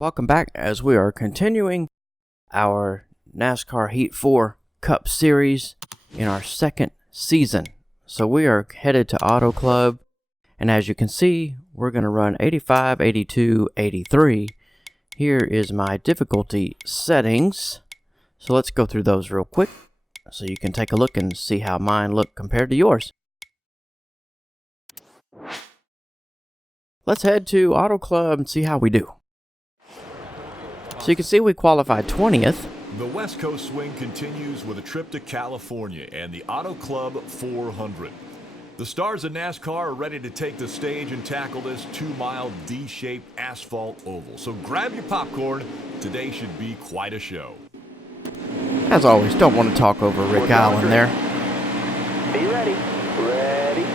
Welcome back as we are continuing our NASCAR Heat 4 Cup Series in our second season. So we are headed to Auto Club, and as you can see, we're going to run 85, 82, 83. Here is my difficulty settings. So let's go through those real quick so you can take a look and see how mine look compared to yours. Let's head to Auto Club and see how we do. So you can see we qualified 20th. The West Coast swing continues with a trip to California and the Auto Club 400. The stars of NASCAR are ready to take the stage and tackle this 2-mile D-shaped asphalt oval. So grab your popcorn. Today should be quite a show. As always, don't want to talk over Rick Allen there. Be ready. Ready.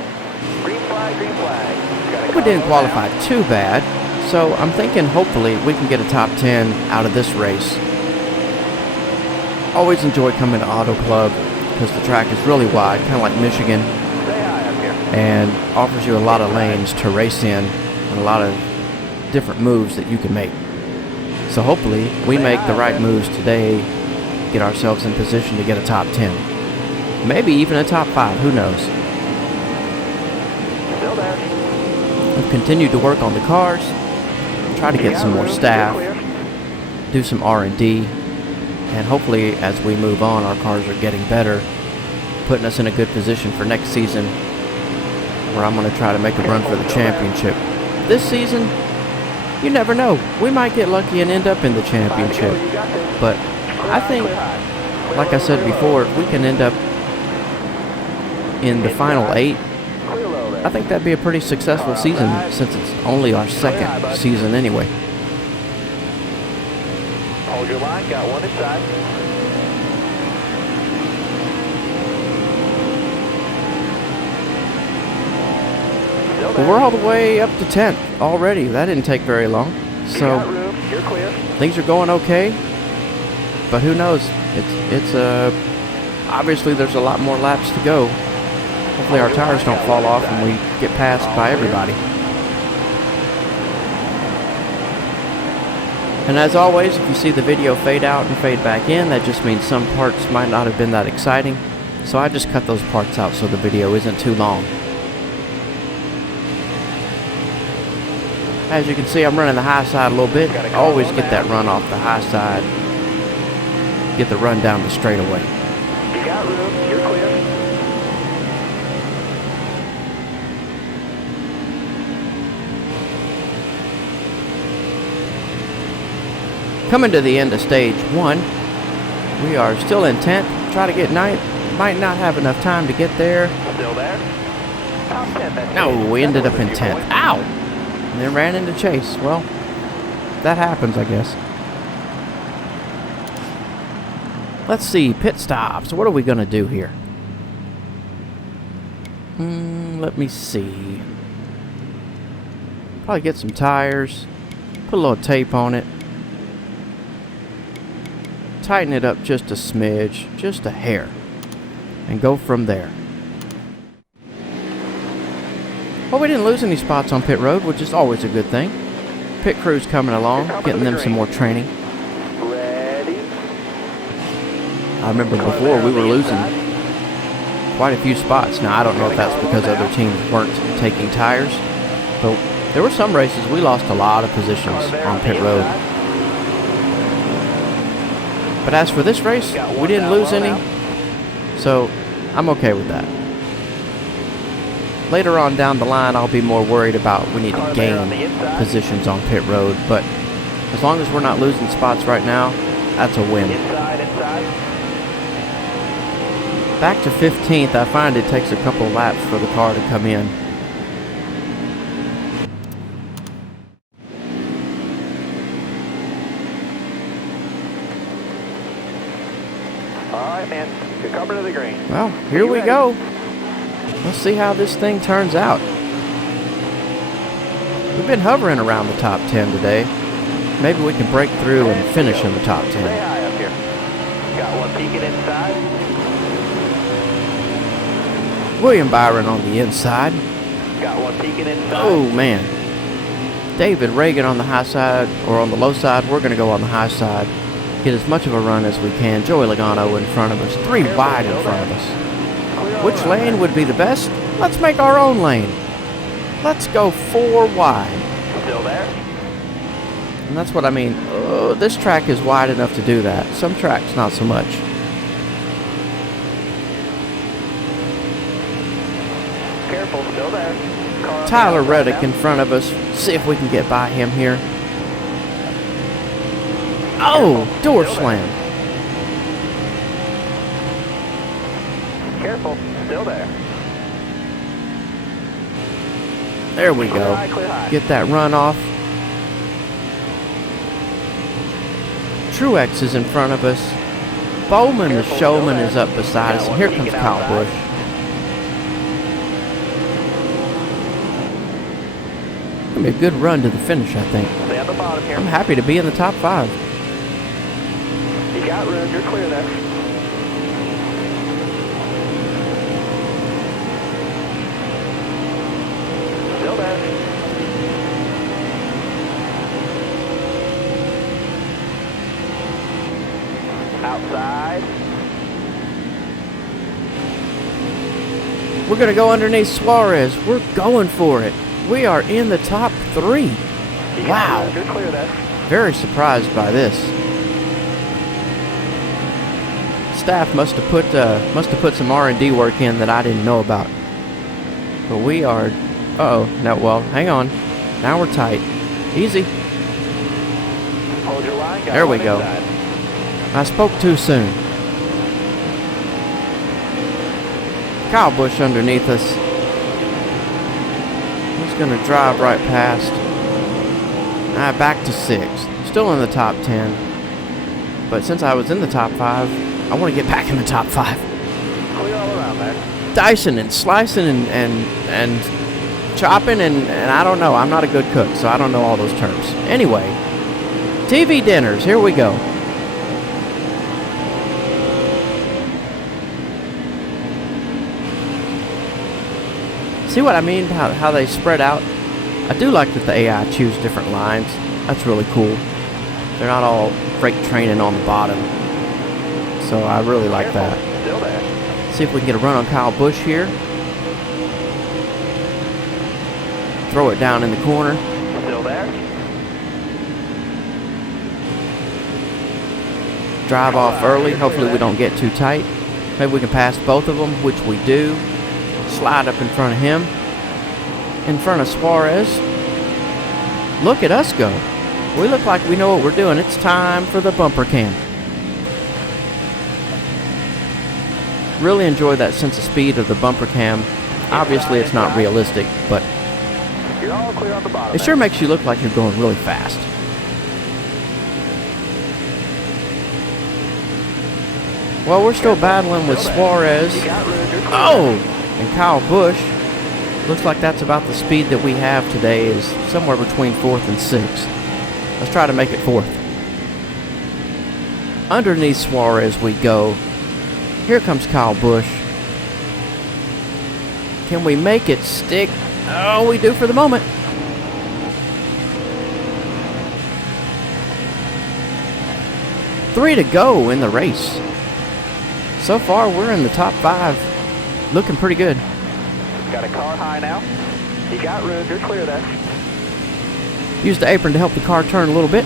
Green flag, green flag. We didn't qualify too bad. So I'm thinking hopefully we can get a top 10 out of this race. Always enjoy coming to Auto Club because the track is really wide, kind of like Michigan, and offers you a lot of lanes to race in and a lot of different moves that you can make. So hopefully we make the right moves today, get ourselves in position to get a top 10. Maybe even a top 5, who knows. Still there. We've continued to work on the cars. Try to get some more staff, do some R&D, and hopefully as we move on our cars are getting better, putting us in a good position for next season where I'm going to try to make a run for the championship. This season, you never know, we might get lucky and end up in the championship, but I think, like I said before, if we can end up in the final 8, I think that'd be a pretty successful season since it's only our second season anyway. Hold your line, got one inside. Well, we're all the way up to 10th already. That didn't take very long. So You're clear. things are going okay. But who knows? It's obviously there's a lot more laps to go. Hopefully our tires don't fall off and we get passed by everybody. And as always, if you see the video fade out and fade back in, that just means some parts might not have been that exciting. So I just cut those parts out so the video isn't too long. As you can see, I'm running the high side a little bit. I always get that run off the high side. Get the run down the straightaway. You got room, you're clear. Coming to the end of stage 1, we are still in 10th. Try to get 9th. Might not have enough time to get there. Still there. Top 10, that's No, we ended up in 10th. Ow! And then ran into Chase. Well, that happens, I guess. Let's see, pit stops. What are we going to do here? Let me see. Probably get some tires. Put a little tape on it. Tighten it up just a smidge, just a hair, and go from there. Well, we didn't lose any spots on pit road, which is always a good thing. Pit crew's coming along, getting them some more training. Ready. I remember before we were losing quite a few spots. Now, I don't know if that's because other teams weren't taking tires, but there were some races we lost a lot of positions on pit road. But as for this race, we didn't lose any, so I'm okay with that. Later on down the line, I'll be more worried about we need to gain positions on pit road, but as long as we're not losing spots right now, that's a win. Inside. Back to 15th, I find it takes a couple laps for the car to come in. All right, man. You're coming to the green. Well, here we go. Let's see how this thing turns out. We've been hovering around the top 10 today. Maybe we can break through and finish in the top 10. Stay high up here. Got one peeking inside. William Byron on the inside. Got one peeking inside. Oh, man. David Reagan on the high side, or on the low side. We're going to go on the high side. Get as much of a run as we can. Joey Logano in front of us. 3 wide in front of us. Which lane would be the best? Let's make our own lane. Let's go 4 wide. Still there? And that's what I mean. Oh, this track is wide enough to do that. Some tracks, not so much. Careful, still there. Car Tyler right Reddick now. in front of us. See if we can get by him here. Oh, door slam. Careful, still there. There we Clear go. high, clear high. Get that run off. Truex is in front of us. Bowman the Careful, showman still is there. up beside us. And here comes Kyle Busch. Gonna be a good run to the finish, I think. Stay at the bottom here. I'm happy to be in the top 5. You got room, you're clear there. Still there. Outside. We're gonna go underneath Suarez. We're going for it. We are in the top 3. You got Wow. room, you're clear there. Very surprised by this. Staff must have put some R&D work in that I didn't know about. But we are. Uh-oh. No. Well, hang on. Now we're tight. Easy. Hold your line, got There we one go. inside. I spoke too soon. Kyle Busch underneath us. He's gonna drive right past. Back to 6th. Still in the top 10. But since I was in the top 5, I want to get back in the top 5. Clear all around there. Dicing and slicing and chopping and I don't know. I'm not a good cook, so I don't know all those terms. Anyway, TV dinners. Here we go. See what I mean? How they spread out? I do like that the AI choose different lines. That's really cool. They're not all freight training on the bottom. So I really like Careful, that. still there. See if we can get a run on Kyle Busch here. Throw it down in the corner. Still there. Drive off early. Hopefully we don't get too tight. Maybe we can pass both of them, which we do. Slide up in front of him. In front of Suarez. Look at us go. We look like we know what we're doing. It's time for the bumper cam. Really enjoy that sense of speed of the bumper cam. Obviously it's not realistic, but You're all clear on the bottom. it sure makes you look like you're going really fast. Well, we're still battling with Suarez. You got room, you're clear. Oh! And Kyle Busch. Looks like that's about the speed that we have today, is somewhere between 4th and 6th. Let's try to make it 4th. Underneath Suarez we go. Here comes Kyle Busch. Can we make it stick? Oh, we do for the moment. Three to go in the race. So far, we're in the top 5. Looking pretty good. Got a car high now. You got room, you're clear there. Use the apron to help the car turn a little bit.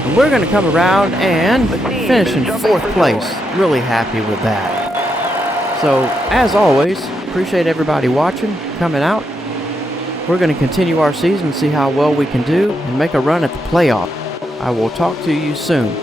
And we're going to come around and finish in 4th place. Really happy with that. So, as always, appreciate everybody watching, coming out. We're going to continue our season, see how well we can do, and make a run at the playoff. I will talk to you soon.